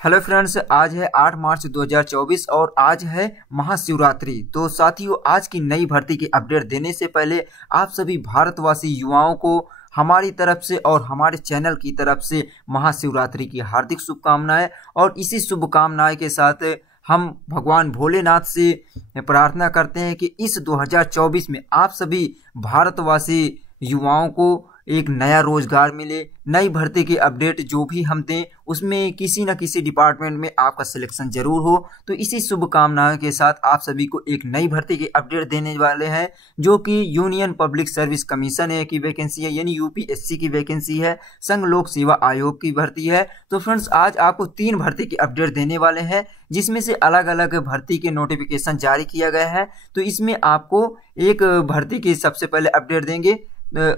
Hello friends, आज है 8 मार्च 2024 और आज है महाशिवरात्रि। तो साथियों, आज की नई भर्ती की अपडेट देने से पहले आप सभी भारतवासी युवाओं को हमारी तरफ से और हमारे चैनल की तरफ से महाशिवरात्रि की हार्दिक शुभकामनाएं। और इसी शुभकामनाएं के साथ हम भगवान भोलेनाथ से प्रार्थना करते हैं कि इस 2024 में आप सभी भारतवासी युवाओं को एक नया रोजगार मिले, नई भर्ती की अपडेट जो भी हम दें उसमें किसी न किसी डिपार्टमेंट में आपका सिलेक्शन जरूर हो। तो इसी शुभकामनाओं के साथ आप सभी को एक नई भर्ती की अपडेट देने वाले हैं, जो कि यूनियन पब्लिक सर्विस कमीशन की वैकेंसी है, यानी यूपीएससी की वैकेंसी है, संघ लोक सेवा आयोग की भर्ती है। तो फ्रेंड्स, आज आपको 3 भर्ती की अपडेट देने वाले हैं, जिसमें से अलग अलग भर्ती के नोटिफिकेशन जारी किया गया है। तो इसमें आपको एक भर्ती की सबसे पहले अपडेट देंगे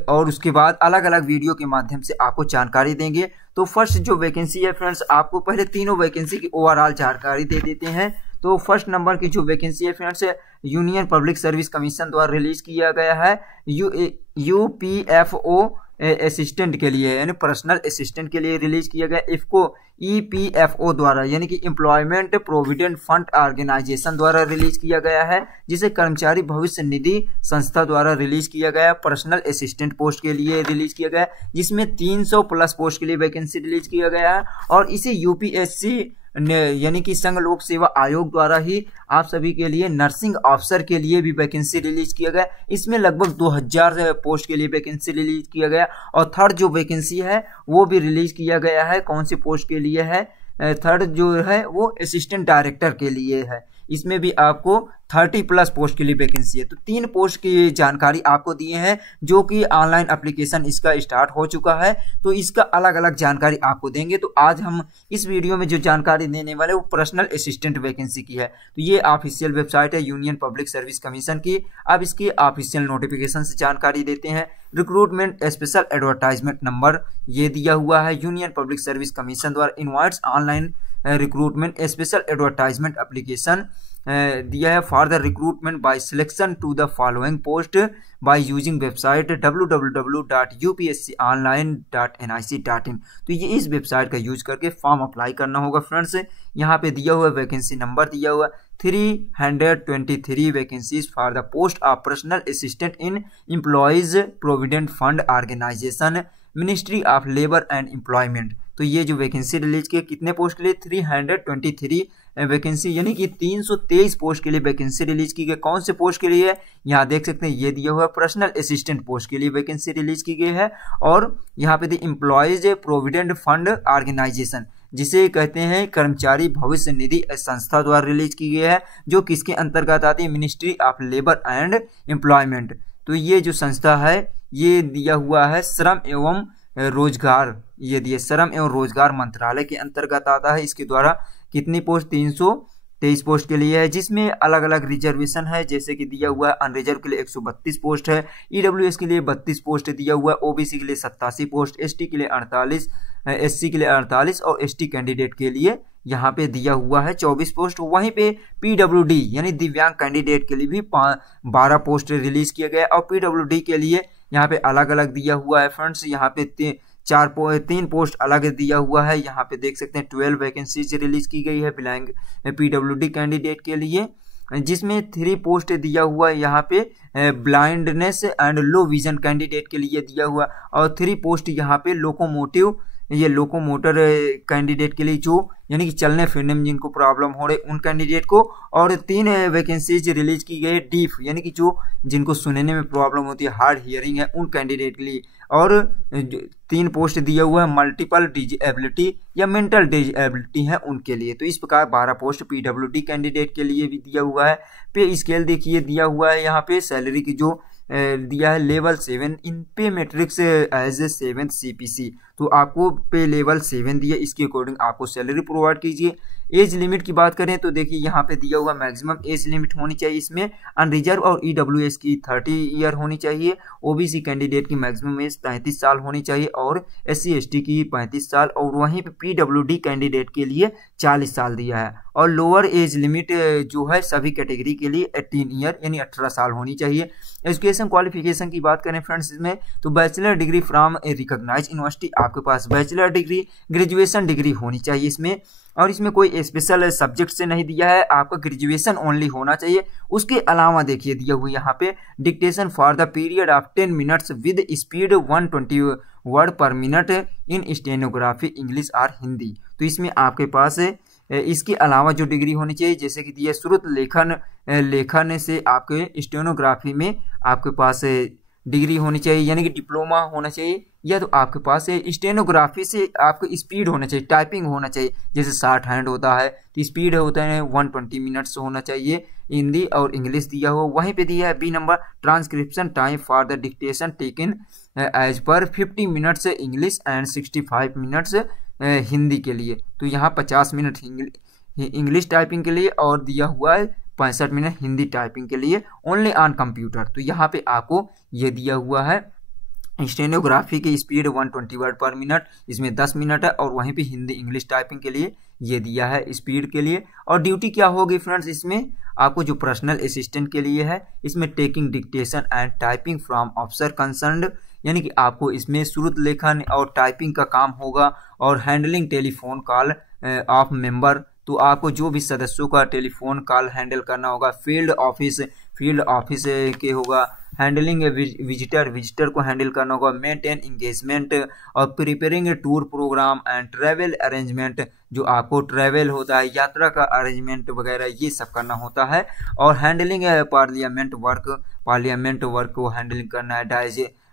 और उसके बाद अलग अलग वीडियो के माध्यम से आपको जानकारी देंगे। तो फर्स्ट जो वैकेंसी है फ्रेंड्स, आपको पहले तीनों वैकेंसी की ओवरऑल जानकारी दे देते हैं। तो फर्स्ट नंबर की जो वैकेंसी है friends, union public service commission द्वारा रिलीज किया गया है यूपीएफओ असिस्टेंट के लिए, यानी पर्सनल असिस्टेंट के लिए रिलीज किया गया। इफको ईपीएफओ द्वारा, यानी कि एम्प्लॉयमेंट प्रोविडेंट फंड ऑर्गेनाइजेशन द्वारा रिलीज किया गया है, जिसे कर्मचारी भविष्य निधि संस्था द्वारा रिलीज किया गया। पर्सनल असिस्टेंट पोस्ट के लिए रिलीज किया गया, जिसमें 300 प्लस पोस्ट के लिए वैकेंसी रिलीज किया गया है। और इसे यूपीएससी यानी कि संघ लोक सेवा आयोग द्वारा ही आप सभी के लिए नर्सिंग ऑफिसर के लिए भी वैकेंसी रिलीज किया गया। इसमें लगभग 2000 पोस्ट के लिए वैकेंसी रिलीज किया गया। और थर्ड जो वैकेंसी है वो भी रिलीज किया गया है। कौन सी पोस्ट के लिए है? थर्ड जो है वो असिस्टेंट डायरेक्टर के लिए है। इसमें भी आपको 30 प्लस पोस्ट के लिए वैकेंसी है। तो 3 पोस्ट की जानकारी आपको दिए हैं, जो कि ऑनलाइन एप्लीकेशन इसका स्टार्ट हो चुका है। तो इसका अलग अलग जानकारी आपको देंगे। तो आज हम इस वीडियो में जो जानकारी देने वाले वो पर्सनल असिस्टेंट वैकेंसी की है। तो ये ऑफिशियल वेबसाइट है यूनियन पब्लिक सर्विस कमीशन की। अब इसकी ऑफिशियल नोटिफिकेशन से जानकारी देते हैं। रिक्रूटमेंट स्पेशल एडवर्टाइजमेंट नंबर ये दिया हुआ है यूनियन पब्लिक सर्विस कमीशन द्वारा। Invites online recruitment special advertisement application दिया है for the recruitment by selection to the following post by using website www.upsconline.nic.in। तो ये इस वेबसाइट का यूज करके फॉर्म अप्लाई करना होगा फ्रेंड्स। यहाँ पे दिया हुआ वैकेंसी नंबर दिया हुआ 323 vacancies for the post of personal assistant in employees provident fund organisation, ministry of labour and employment. तो ये जो वैकेंसी रिलीज की कितने पोस्ट के लिए? 323 वैकेंसी, यानी कि 323 पोस्ट के लिए वैकेंसी रिलीज की गई। कौन से पोस्ट के लिए? यहाँ देख सकते हैं, ये दिया हुआ पर्सनल असिस्टेंट पोस्ट के लिए वैकेंसी रिलीज की गई है। और यहाँ पे the employees provident fund organisation, जिसे कहते हैं कर्मचारी भविष्य निधि संस्था द्वारा रिलीज की गई है, जो किसके अंतर्गत आती है? Ministry of labour and employment. तो ये जो संस्था है ये दिया हुआ है श्रम एवं रोजगार, ये दिए श्रम एवं रोजगार मंत्रालय के अंतर्गत आता है। इसके द्वारा कितनी पोस्ट? 323 पोस्ट के लिए है, जिसमें अलग अलग रिजर्वेशन है। जैसे कि दिया हुआ है अनरिजर्व के लिए 132 पोस्ट है, ईडब्ल्यूएस के लिए 32 पोस्ट दिया हुआ है, ओबीसी के लिए 87 पोस्ट, एसटी के लिए 48, एससी के लिए 48 और एसटी कैंडिडेट के लिए यहाँ पे दिया हुआ है 24 पोस्ट। वहीं पे पीडब्ल्यूडी यानी दिव्यांग कैंडिडेट के लिए भी 12 पोस्ट रिलीज किया गया। और पीडब्ल्यूडी के लिए यहाँ पे अलग अलग दिया हुआ है फ्रेंड्स। यहाँ पे 3 पोस्ट अलग दिया हुआ है। यहाँ पे देख सकते हैं 12 वैकेंसीज रिलीज की गई है ब्लैंक पीडब्ल्यूडी कैंडिडेट के लिए, जिसमें 3 पोस्ट दिया हुआ है यहाँ पे blindness and low vision candidate के लिए दिया हुआ। और 3 पोस्ट यहाँ पे लोकोमोटिव, ये लोकोमोटर कैंडिडेट के लिए, जो यानी कि चलने फिरने में जिनको प्रॉब्लम हो रही उन कैंडिडेट को। और 3 वैकेंसीज रिलीज की गई डीफ, यानी कि जिनको सुनने में प्रॉब्लम होती है, हार्ड हियरिंग है, उन कैंडिडेट के लिए। और 3 पोस्ट दिया हुआ है मल्टीपल डिजेबिलिटी या मेंटल डिजेबिलिटी है उनके लिए। तो इस प्रकार 12 पोस्ट पीडब्ल्यूडी कैंडिडेट के लिए भी दिया हुआ है। पे स्केल देखिए दिया हुआ है यहाँ पे सैलरी की जो दिया है लेवल 7 इन पे matrix as a 7th CPC। तो आपको पे लेवल 7 दिया, इसके अकॉर्डिंग आपको सैलरी प्रोवाइड कीजिए। एज लिमिट की बात करें तो देखिए यहाँ पे दिया हुआ मैक्सिमम एज लिमिट होनी चाहिए इसमें अनरिजर्व और ईडब्ल्यूएस की 30 ईयर होनी चाहिए। ओबीसी कैंडिडेट की मैक्सिमम एज 33 साल होनी चाहिए और SC ST की 35 साल। और वहीं पे पीडब्ल्यूडी कैंडिडेट के लिए 40 साल दिया है। और लोअर एज लिमिट जो है सभी कैटेगरी के लिए 18 ईयर यानी 18 साल होनी चाहिए। एजुकेशन क्वालिफिकेशन की बात करें फ्रेंड्स इसमें तो bachelor degree from a recognised university आपके पास बैचलर डिग्री, ग्रेजुएशन डिग्री होनी चाहिए इसमें, और इसमें कोई स्पेशल सब्जेक्ट से नहीं दिया है, आपका ग्रेजुएशन ओनली होना चाहिए। उसके अलावा देखिए दिया हुआ यहाँ पे dictation for the period of 10 minutes with speed 120 word पर मिनट इन स्टेनोग्राफी इंग्लिश और हिंदी। तो इसमें आपके पास इसके अलावा जो डिग्री होनी चाहिए, जैसे कि दिया श्रुत लेखन से आपके स्टेनोग्राफी में आपके पास डिग्री होनी चाहिए, यानी कि डिप्लोमा होना चाहिए, या तो आपके पास स्टेनोग्राफी से आपको स्पीड होना चाहिए, टाइपिंग होना चाहिए, जैसे 60 हैंड होता है तो स्पीड होता है 120 मिनट्स होना चाहिए, हिंदी और इंग्लिश दिया हो। वहीं पे दिया है B number transcription time for the dictation taken as पर 50 minutes English and 65 minutes Hindi के लिए। तो यहाँ 50 मिनट इंग्लिश टाइपिंग के लिए और दिया हुआ है 65 मिनट हिंदी टाइपिंग के लिए ओनली ऑन कंप्यूटर। तो यहाँ पे आपको ये दिया हुआ है स्टेनोग्राफी की स्पीड 120 वर्ड पर मिनट, इसमें 10 मिनट है, और वहीं पे हिंदी इंग्लिश टाइपिंग के लिए ये दिया है स्पीड के लिए। और ड्यूटी क्या होगी फ्रेंड्स, इसमें आपको जो पर्सनल असिस्टेंट के लिए है, इसमें taking dictation and typing from officer concerned, यानी कि आपको इसमें श्रुत लेखन और टाइपिंग का काम होगा, और handling telephone call of member, तो आपको जो भी सदस्यों का टेलीफोन कॉल हैंडल करना होगा। फील्ड ऑफिस के होगा, हैंडलिंग विजिटर को हैंडल करना होगा, मेंटेन इंगेजमेंट और preparing tour programme and travel arrangement, जो आपको ट्रैवल होता है, यात्रा का अरेंजमेंट वगैरह ये सब करना होता है। और हैंडलिंग पार्लियामेंट वर्क को हैंडलिंग करना है,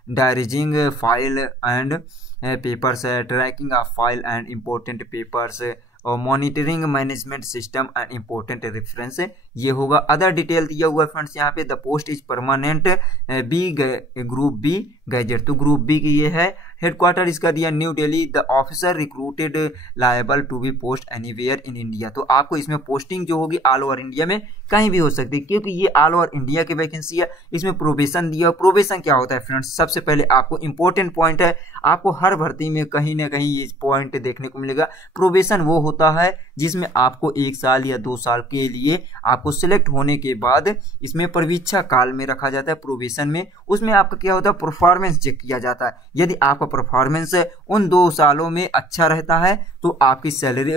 diarising file and papers, tracking of file and important papers, और monitoring management system and important reference ये होगा। अदर डिटेल दिया हुआ है फ्रेंड्स यहाँ पे। The post is permanent group B gazetted, तो ग्रुप बी की ये है। हेडक्वार्टर इसका दिया New Delhi. The officer recruited liable to be post anywhere in India, तो आपको इसमें पोस्टिंग जो होगी ऑल ओवर इंडिया में कहीं भी हो सकती है, क्योंकि ये ऑल ओवर इंडिया की वैकेंसी है। इसमें प्रोबेशन दिया। प्रोबेशन क्या होता है फ्रेंड्स, सबसे पहले आपको इंपॉर्टेंट पॉइंट है, आपको हर भर्ती में कहीं ना कहीं ये पॉइंट देखने को मिलेगा। प्रोबेशन वो होता है जिसमें आपको 1 साल या 2 साल के लिए आपको सिलेक्ट होने के बाद इसमें परीक्षा काल में रखा जाता है प्रोबेशन में। उसमें आपका क्या होता है, परफॉर्मेंस चेक किया जाता है। यदि आपका परफॉर्मेंस उन 2 सालों में अच्छा रहता है तो आपकी सैलरी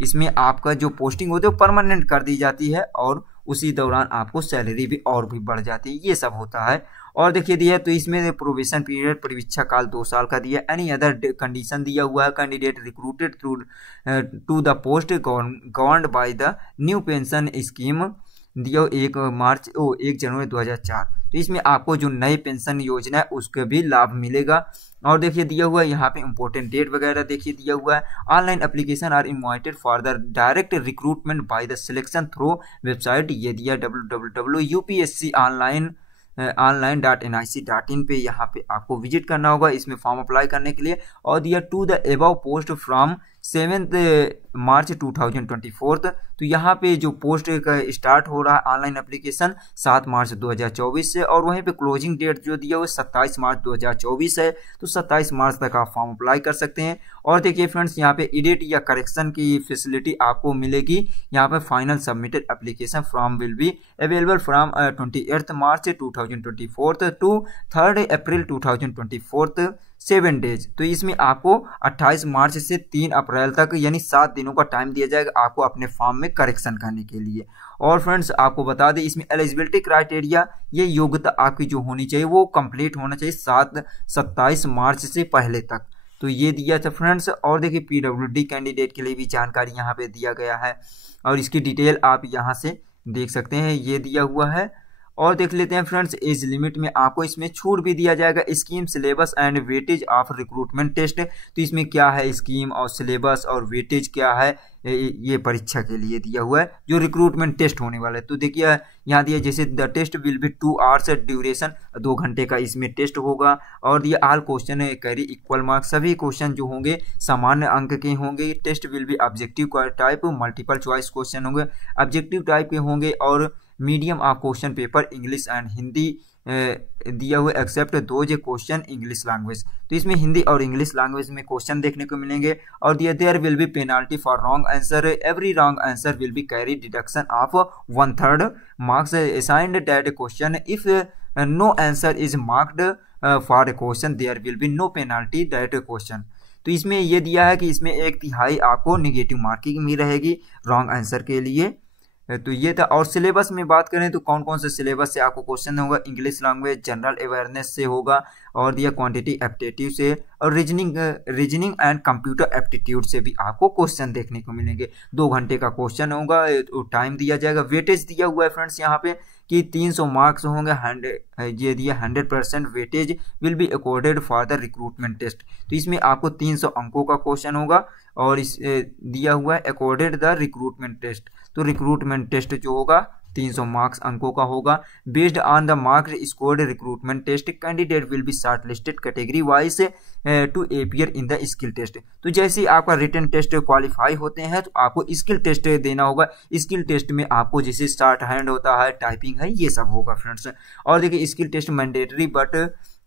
इसमें आपका जो पोस्टिंग होती है वो परमानेंट कर दी जाती है, और उसी दौरान आपको सैलरी भी और भी बढ़ जाती है। ये सब होता है। और देखिए दिया तो इसमें प्रोबेशन पीरियड परीक्षा काल 2 साल का दिया। एनी अदर कंडीशन दिया हुआ है। Candidate recruited to the post governed by the new pension scheme दिया 1 जनवरी 2004, तो इसमें आपको जो नई पेंशन योजना है उसके भी लाभ मिलेगा। और देखिए दिया हुआ है यहाँ पे इंपॉर्टेंट डेट वगैरह देखिए दिया हुआ है। Online application are invited for the direct recruitment by the selection through website, ये दिया www.upsc.online.nic.in पे यहाँ पे आपको विजिट करना होगा इसमें फॉर्म अप्लाई करने के लिए। और दिया to the above post from 7 March 2024, तो यहाँ पे जो पोस्ट का स्टार्ट हो रहा है ऑनलाइन एप्लीकेशन 7 मार्च 2024 से, और वहीं पे क्लोजिंग डेट जो दिया हुआ 27 मार्च 2024 है, तो 27 मार्च तक आप फॉर्म अप्लाई कर सकते हैं। और देखिए फ्रेंड्स यहाँ पे एडिट या करेक्शन की फैसिलिटी आपको मिलेगी। यहाँ पे final submitted application form will be available from 28 March 2024 to 3 April 2024 7 days. तो इसमें आपको 28 मार्च से 3 अप्रैल तक यानी 7 दिनों का टाइम दिया जाएगा आपको अपने फॉर्म में करेक्शन करने के लिए। और फ्रेंड्स आपको बता दें इसमें एलिजिबिलिटी क्राइटेरिया, ये योग्यता आपकी जो होनी चाहिए वो कंप्लीट होना चाहिए 27 मार्च से पहले तक, तो ये दिया था फ्रेंड्स। और देखिए PWD कैंडिडेट के लिए भी जानकारी यहाँ पे दिया गया है, और इसकी डिटेल आप यहाँ से देख सकते हैं, ये दिया हुआ है। और देख लेते हैं फ्रेंड्स एज लिमिट में आपको इसमें छूट भी दिया जाएगा। Scheme, syllabus and weightage of recruitment test, तो इसमें क्या है स्कीम और सिलेबस और वेटेज क्या है ये परीक्षा के लिए दिया हुआ है जो रिक्रूटमेंट टेस्ट होने वाला है। तो देखिए यहाँ दिया जैसे the test will be 2 hours duration, 2 घंटे का इसमें टेस्ट होगा। और दिया all question carry equal marks, सभी क्वेश्चन जो होंगे सामान्य अंक के होंगे। Test will be objective type, multiple choice question होंगे ऑब्जेक्टिव टाइप के होंगे, और medium of question paper English and Hindi दिया हुआ except those question English language, तो इसमें हिंदी और इंग्लिश लैंग्वेज में क्वेश्चन देखने को मिलेंगे। और दिया there will be penalty for wrong answer, every wrong answer will be carry deduction of 1/3 marks assigned that question. If no answer is marked for a question there will be no penalty that question। तो इसमें ये दिया है कि इसमें 1/3 आपको negative marking भी रहेगी रॉन्ग आंसर के लिए। तो ये था। और सिलेबस में बात करें तो कौन कौन से सिलेबस से आपको क्वेश्चन होगा, इंग्लिश लैंग्वेज, जनरल अवेयरनेस से होगा, और दिया क्वांटिटी एप्टीट्यूड से, और रीजनिंग एंड कंप्यूटर एप्टीट्यूड से भी आपको क्वेश्चन देखने को मिलेंगे। 2 घंटे का क्वेश्चन होगा, टाइम दिया जाएगा। वेटेज दिया हुआ है फ्रेंड्स यहाँ पे कि 300 मार्क्स होंगे, 100 ये दिया 100% weightage will be accorded for the recruitment test. तो इसमें आपको 300 अंकों का क्वेश्चन होगा, और इस दिया हुआ है अकॉर्डेड द रिक्रूटमेंट टेस्ट। तो रिक्रूटमेंट टेस्ट जो होगा 300 मार्क्स अंकों का होगा। Based on the marks scored recruitment test candidate will be shortlisted category wise to appear in the skill test. तो जैसे ही आपका रिटन टेस्ट क्वालिफाई होते हैं तो आपको स्किल टेस्ट देना होगा। स्किल टेस्ट में आपको जैसे स्टार्ट हैंड होता है, टाइपिंग है, ये सब होगा फ्रेंड्स। और देखिए skill test mandatory but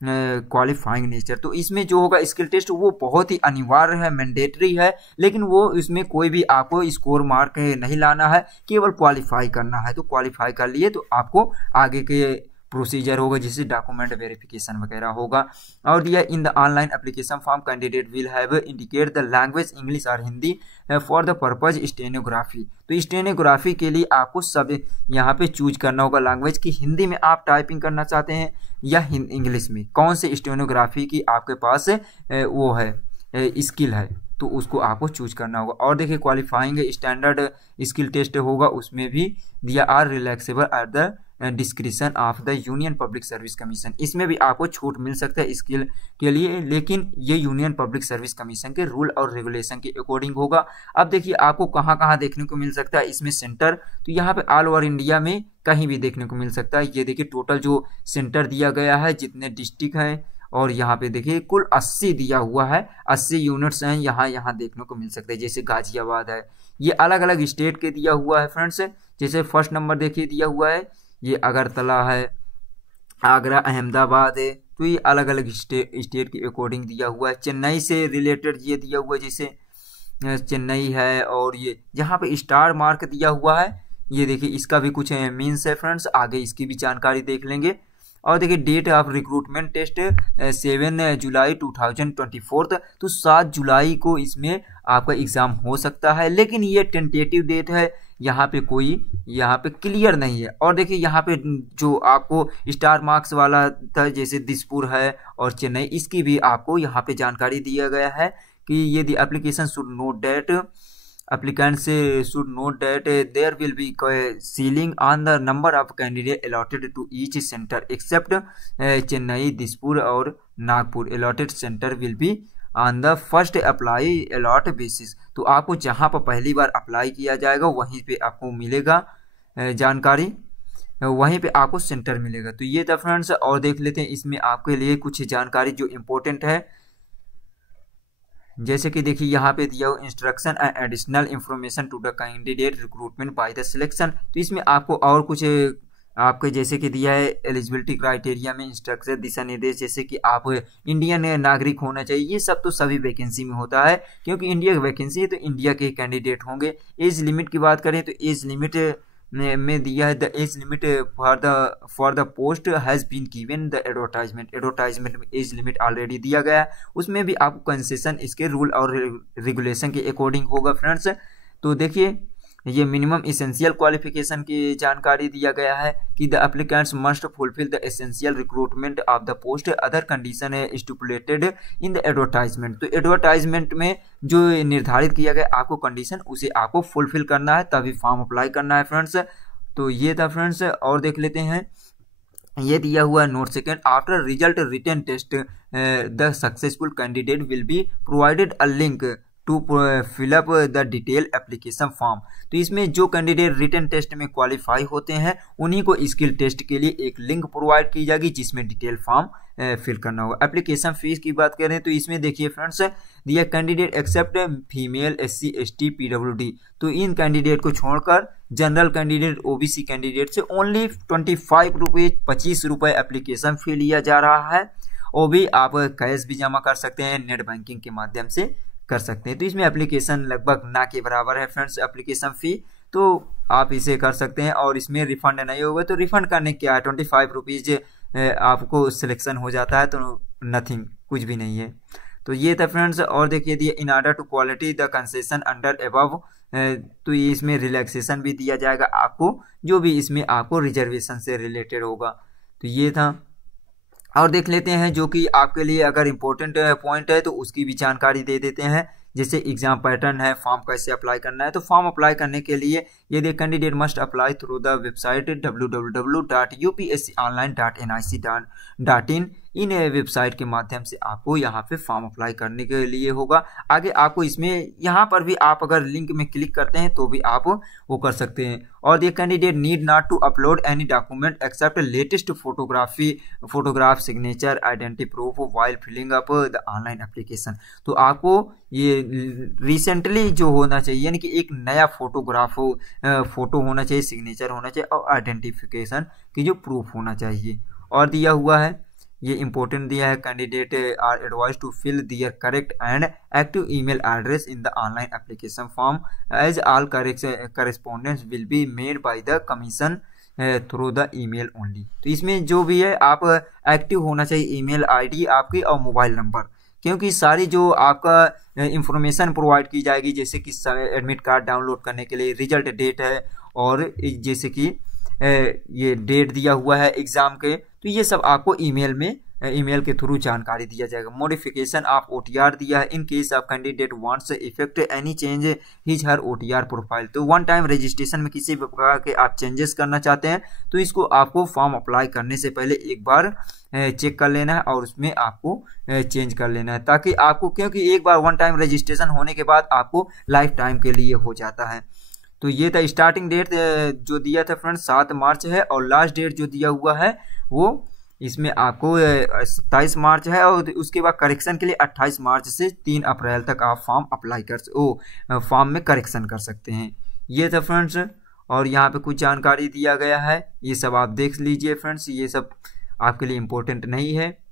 qualifying nature. तो इसमें जो होगा स्किल टेस्ट वो बहुत ही अनिवार्य है, मैंडेटरी है, लेकिन वो इसमें कोई भी आपको स्कोर मार्क नहीं लाना है, केवल क्वालिफाई करना है। तो क्वालिफाई कर लिए तो आपको आगे के प्रोसीजर होगा, जैसे डॉक्यूमेंट वेरिफिकेशन वगैरह होगा। और दिया in the online application form candidate will have indicate the language English और Hindi for the purpose stenography. तो स्टेनोग्राफी के लिए आपको सब यहाँ पे चूज करना होगा लैंग्वेज की, हिंदी में आप टाइपिंग करना चाहते हैं या इंग्लिश में, कौन से स्टेनोग्राफी की आपके पास वो है स्किल है, तो उसको आपको चूज करना होगा। और देखिए क्वालिफाइंग स्टैंडर्ड स्किल टेस्ट होगा, उसमें भी दिया are relaxable at the description of the union public service commission. इसमें भी आपको छूट मिल सकता है स्किल के लिए, लेकिन ये यूनियन पब्लिक सर्विस कमीशन के रूल और रेगुलेशन के अकॉर्डिंग होगा। अब देखिए आपको कहाँ कहाँ देखने को मिल सकता है इसमें सेंटर, तो यहाँ पे ऑल ओवर इंडिया में कहीं भी देखने को मिल सकता है। ये देखिए टोटल जो सेंटर दिया गया है, जितने डिस्ट्रिक्ट हैं, और यहाँ पे देखिए कुल 80 दिया हुआ है, 80 यूनिट्स हैं यहाँ देखने को मिल सकते हैं। जैसे गाजियाबाद है, ये अलग अलग स्टेट के दिया हुआ है फ्रेंड्स। जैसे फर्स्ट नंबर देखिए दिया हुआ है, ये अगरतला है, आगरा, अहमदाबाद है, तो ये अलग अलग स्टेट के अकॉर्डिंग दिया हुआ है। चेन्नई से रिलेटेड ये दिया हुआ है, जैसे चेन्नई है, और ये जहाँ पे स्टार मार्क दिया हुआ है, ये देखिए इसका भी कुछ मीन्स है फ्रेंड्स, आगे इसकी भी जानकारी देख लेंगे। और देखिए डेट ऑफ रिक्रूटमेंट टेस्ट 7 जुलाई 2024, तो 7 जुलाई को इसमें आपका एग्ज़ाम हो सकता है, लेकिन ये टेंटेटिव डेट है, यहाँ पे कोई यहाँ पे क्लियर नहीं है। और देखिए यहाँ पे जो आपको स्टार मार्क्स वाला था, जैसे दिसपुर है और चेन्नई, इसकी भी आपको यहाँ पे जानकारी दिया गया है कि ये the application should note date applicants should note that there will be ceiling on the number of candidates allotted to each center except Chennai, Dispur और Nagpur. allotted center will be on the first apply allot basis। तो आपको जहाँ पर पहली बार apply किया जाएगा वहीं पे आपको मिलेगा जानकारी, वहीं पे आपको सेंटर मिलेगा। तो ये था फ्रेंड्स। और देख लेते हैं इसमें आपके लिए कुछ जानकारी जो इम्पोर्टेंट है, जैसे कि देखिए यहाँ पे दिया हुआ instruction and additional information to the candidate recruitment by the selection. तो इसमें आपको और कुछ आपके जैसे कि दिया है एलिजिबिलिटी क्राइटेरिया में इंस्ट्रक्शन, दिशा निर्देश, जैसे कि आप इंडियन नागरिक होना चाहिए। ये सब तो सभी वैकेंसी में होता है, क्योंकि इंडिया की वैकेंसी है तो इंडिया के कैंडिडेट होंगे। एज लिमिट की बात करें तो एज लिमिट में दिया है the age limit for the post has been given the advertisement में एज लिमिट ऑलरेडी दिया गया है, उसमें भी आपको कंसेशन इसके रूल और रेगुलेशन के अकॉर्डिंग होगा फ्रेंड्स। तो देखिए ये मिनिमम इसेंशियल क्वालिफिकेशन की जानकारी दिया गया है कि the applicants must fulfil the essential recruitment of the post, other condition है स्टिपुलेटेड इन द एडवर्टाइजमेंट। तो एडवर्टाइजमेंट में जो निर्धारित किया गया आपको कंडीशन, उसे आपको फुलफिल करना है, तभी फॉर्म अप्लाई करना है फ्रेंड्स। तो ये था फ्रेंड्स। और देख लेते हैं ये दिया हुआ note second, after result written test the successful candidate will be provided a link to fill up the detail application form. तो इसमें जो कैंडिडेट रिटन टेस्ट में क्वालिफाई होते हैं उन्हीं को स्किल टेस्ट के लिए एक लिंक प्रोवाइड की जाएगी, जिसमें डिटेल फॉर्म फिल करना होगा। एप्लीकेशन फीस की बात करें तो इसमें देखिए फ्रेंड्स दिया candidate except female, SC, ST, PWD। तो इन कैंडिडेट को छोड़कर जनरल कैंडिडेट, OBC कैंडिडेट से ओनली 25 रुपये एप्लीकेशन फी लिया जा रहा है। वो भी आप कैश भी जमा कर सकते हैं, नेट बैंकिंग के माध्यम से कर सकते हैं। तो इसमें एप्लीकेशन लगभग ना के बराबर है फ्रेंड्स एप्लीकेशन फ़ी, तो आप इसे कर सकते हैं। और इसमें रिफंड नहीं होगा, तो रिफंड करने क्या है, 25 रुपीज़ आपको सिलेक्शन हो जाता है, तो नथिंग, कुछ भी नहीं है। तो ये था फ्रेंड्स। और देखिए दिए in order to quality the concession under above, तो ये इसमें रिलैक्सेशन भी दिया जाएगा आपको, जो भी इसमें आपको रिजर्वेशन से रिलेटेड होगा। तो ये था। और देख लेते हैं जो कि आपके लिए अगर इम्पोर्टेंट पॉइंट है तो उसकी भी जानकारी दे देते हैं। जैसे एग्जाम पैटर्न है, फॉर्म कैसे अप्लाई करना है। तो फॉर्म अप्लाई करने के लिए ये देख, candidate must apply through the website www.upsconline.nic.in। In website के माध्यम से आपको यहाँ पे फॉर्म अप्लाई करने के लिए होगा। आगे आपको इसमें यहाँ पर भी आप अगर लिंक में क्लिक करते हैं तो भी आप वो कर सकते हैं। और ये candidate need not to upload any document except latest photograph signature identity proof while filling up the online application. तो आपको ये रिसेंटली जो होना चाहिए, यानी कि एक नया फोटो होना चाहिए, सिग्नेचर होना चाहिए और आइडेंटिफिकेशन की जो प्रूफ होना चाहिए। और दिया हुआ है, ये इंपॉर्टेंट दिया है, candidate are advise to fill their correct and active email address in the online application form as all correspondence will be made by the commission through the email only. तो इसमें जो भी है आप एक्टिव होना चाहिए ईमेल आईडी आपकी और मोबाइल नंबर, क्योंकि सारी जो आपका इंफॉर्मेशन प्रोवाइड की जाएगी, जैसे कि एडमिट कार्ड डाउनलोड करने के लिए रिजल्ट डेट है, और जैसे कि ये डेट दिया हुआ है एग्जाम के, तो ये सब आपको ईमेल के थ्रू जानकारी दिया जाएगा। मॉडिफिकेशन ऑफ ओटीआर दिया है, in case of candidate wants effect any change his her OTR profile. तो वन टाइम रजिस्ट्रेशन में किसी भी प्रकार के आप चेंजेस करना चाहते हैं तो इसको आपको फॉर्म अप्लाई करने से पहले एक बार चेक कर लेना है और उसमें आपको चेंज कर लेना है, ताकि आपको, क्योंकि एक बार वन टाइम रजिस्ट्रेशन होने के बाद आपको लाइफ टाइम के लिए हो जाता है। तो ये था स्टार्टिंग डेट जो दिया था फ्रेंड्स 7 मार्च है, और लास्ट डेट जो दिया हुआ है वो इसमें आपको 27 मार्च है, और उसके बाद करेक्शन के लिए 28 मार्च से 3 अप्रैल तक आप फॉर्म अप्लाई फॉर्म में करेक्शन कर सकते हैं। ये था फ्रेंड्स। और यहाँ पे कुछ जानकारी दिया गया है, ये सब आप देख लीजिए फ्रेंड्स, ये सब आपके लिए इम्पोर्टेंट नहीं है।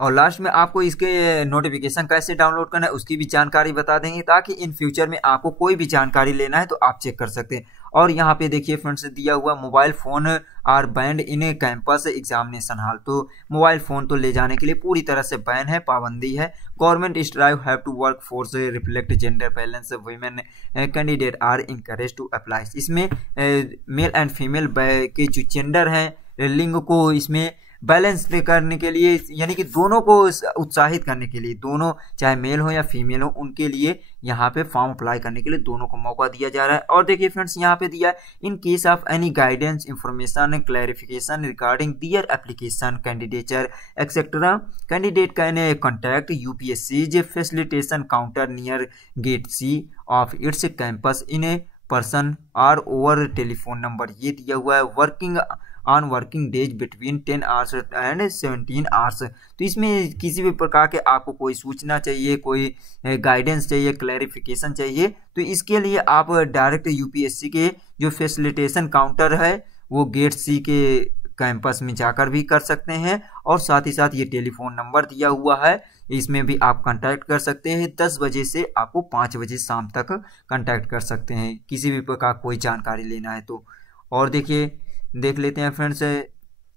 और लास्ट में आपको इसके नोटिफिकेशन कैसे डाउनलोड करना है उसकी भी जानकारी बता देंगे, ताकि इन फ्यूचर में आपको कोई भी जानकारी लेना है तो आप चेक कर सकते हैं। और यहाँ पे देखिए फ्रेंड्स दिया हुआ mobile phone are banned in campus examination hall. तो मोबाइल फ़ोन तो ले जाने के लिए पूरी तरह से बैन है, पाबंदी है। Government strive have to work force reflect gender balance women candidate are encourage to apply. इसमें मेल एंड फीमेल के जो जेंडर हैं, लिंग को इसमें बैलेंस करने के लिए, यानी कि दोनों को उत्साहित करने के लिए, दोनों चाहे मेल हो या फीमेल हो, उनके लिए यहाँ पे फॉर्म अप्लाई करने के लिए दोनों को मौका दिया जा रहा है। और देखिए फ्रेंड्स यहाँ पे दिया है, in case of any guidance information and clarification regarding their application candidature etcetera candidate can contact UPSC facilitation counter near gate C of its campus in a person और ओवर टेलीफोन नंबर। ये दिया हुआ है working on working days between 10 hours and 17 hours. तो इसमें किसी भी प्रकार के आपको कोई सूचना चाहिए, कोई गाइडेंस चाहिए, क्लैरिफिकेशन चाहिए, तो इसके लिए आप डायरेक्ट यूपीएससी के जो फैसिलिटेशन काउंटर है वो गेट सी के कैंपस में जाकर भी कर सकते हैं। और साथ ही साथ ये टेलीफोन नंबर दिया हुआ है, इसमें भी आप कांटेक्ट कर सकते हैं। 10 बजे से आपको 5 बजे शाम तक कांटेक्ट कर सकते हैं किसी भी प्रकार कोई जानकारी लेना है तो। और देखिए देख लेते हैं फ्रेंड्स,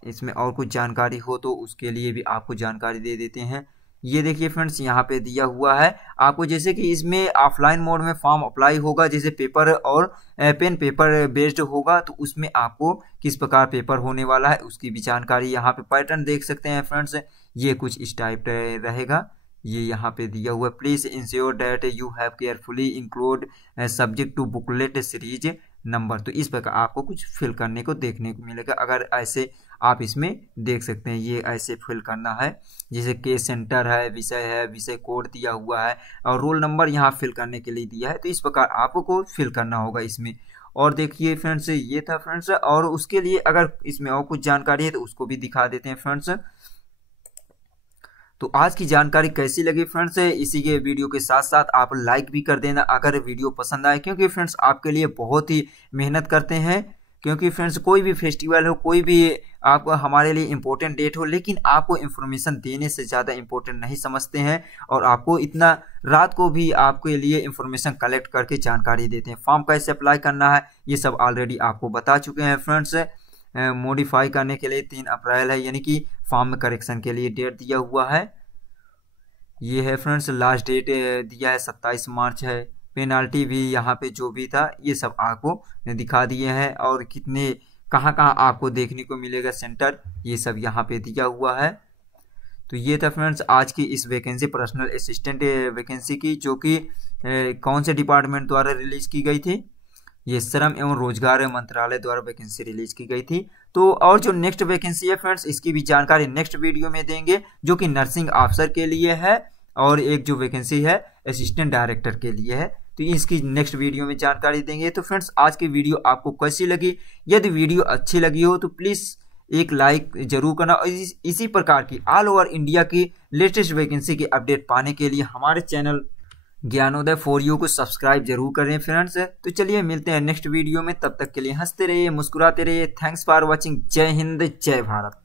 इसमें और कुछ जानकारी हो तो उसके लिए भी आपको जानकारी दे देते हैं। ये देखिए फ्रेंड्स यहाँ पे दिया हुआ है आपको, जैसे कि इसमें ऑफलाइन मोड में फॉर्म अप्लाई होगा, जैसे पेपर और पेन पेपर बेस्ड होगा, तो उसमें आपको किस प्रकार पेपर होने वाला है उसकी भी जानकारी यहाँ पे पैटर्न देख सकते हैं फ्रेंड्स। ये कुछ इस टाइप रहेगा, ये यहाँ पे दिया हुआ है। Please ensure that you have carefully include subject to booklet series number. तो इस प्रकार आपको कुछ फिल करने को देखने को मिलेगा। अगर ऐसे आप इसमें देख सकते हैं, ये ऐसे फिल करना है, जैसे केस सेंटर है, विषय कोड दिया हुआ है और रोल नंबर यहाँ फिल करने के लिए दिया है। तो इस प्रकार आपको फिल करना होगा इसमें। और देखिए फ्रेंड्स ये था फ्रेंड्स, और उसके लिए अगर इसमें और कुछ जानकारी है तो उसको भी दिखा देते हैं फ्रेंड्स। तो आज की जानकारी कैसी लगी फ्रेंड्स, इसी के वीडियो के साथ साथ आप लाइक भी कर देना अगर वीडियो पसंद आए, क्योंकि फ्रेंड्स आपके लिए बहुत ही मेहनत करते हैं। क्योंकि फ्रेंड्स कोई भी फेस्टिवल हो, कोई भी आपको हमारे लिए इम्पोर्टेंट डेट हो, लेकिन आपको इन्फॉर्मेशन देने से ज़्यादा इम्पोर्टेंट नहीं समझते हैं, और आपको इतना रात को भी आपके लिए इन्फॉर्मेशन कलेक्ट करके जानकारी देते हैं। फॉर्म कैसे अप्लाई करना है ये सब ऑलरेडी आपको बता चुके हैं फ्रेंड्स। मॉडिफाई करने के लिए 3 अप्रैल है, यानी कि फॉर्म में करेक्शन के लिए डेट दिया हुआ है। ये है फ्रेंड्स, लास्ट डेट दिया है 27 मार्च है। पेनाल्टी भी यहाँ पे जो भी था ये सब आपको दिखा दिए हैं, और कितने कहाँ कहाँ आपको देखने को मिलेगा सेंटर, ये सब यहाँ पे दिया हुआ है। तो ये था फ्रेंड्स आज की इस वैकेंसी, पर्सनल असिस्टेंट वैकेंसी की, जो कि कौन से डिपार्टमेंट द्वारा रिलीज की गई थी, ये श्रम एवं रोजगार मंत्रालय द्वारा वैकेंसी रिलीज की गई थी। तो और जो नेक्स्ट वैकेंसी है फ्रेंड्स, इसकी भी जानकारी नेक्स्ट वीडियो में देंगे, जो कि नर्सिंग ऑफिसर के लिए है, और एक जो वैकेंसी है असिस्टेंट डायरेक्टर के लिए है। तो इसकी नेक्स्ट वीडियो में जानकारी देंगे। तो फ्रेंड्स आज की वीडियो आपको कैसी लगी? यदि वीडियो अच्छी लगी हो तो प्लीज़ एक लाइक जरूर करना, और इसी प्रकार की ऑल ओवर इंडिया की लेटेस्ट वैकेंसी की अपडेट पाने के लिए हमारे चैनल ज्ञानोदय फॉर यू को सब्सक्राइब जरूर करें फ्रेंड्स। तो चलिए मिलते हैं नेक्स्ट वीडियो में, तब तक के लिए हंसते रहिए, मुस्कुराते रहिए। Thanks for watching. जय हिंद, जय भारत।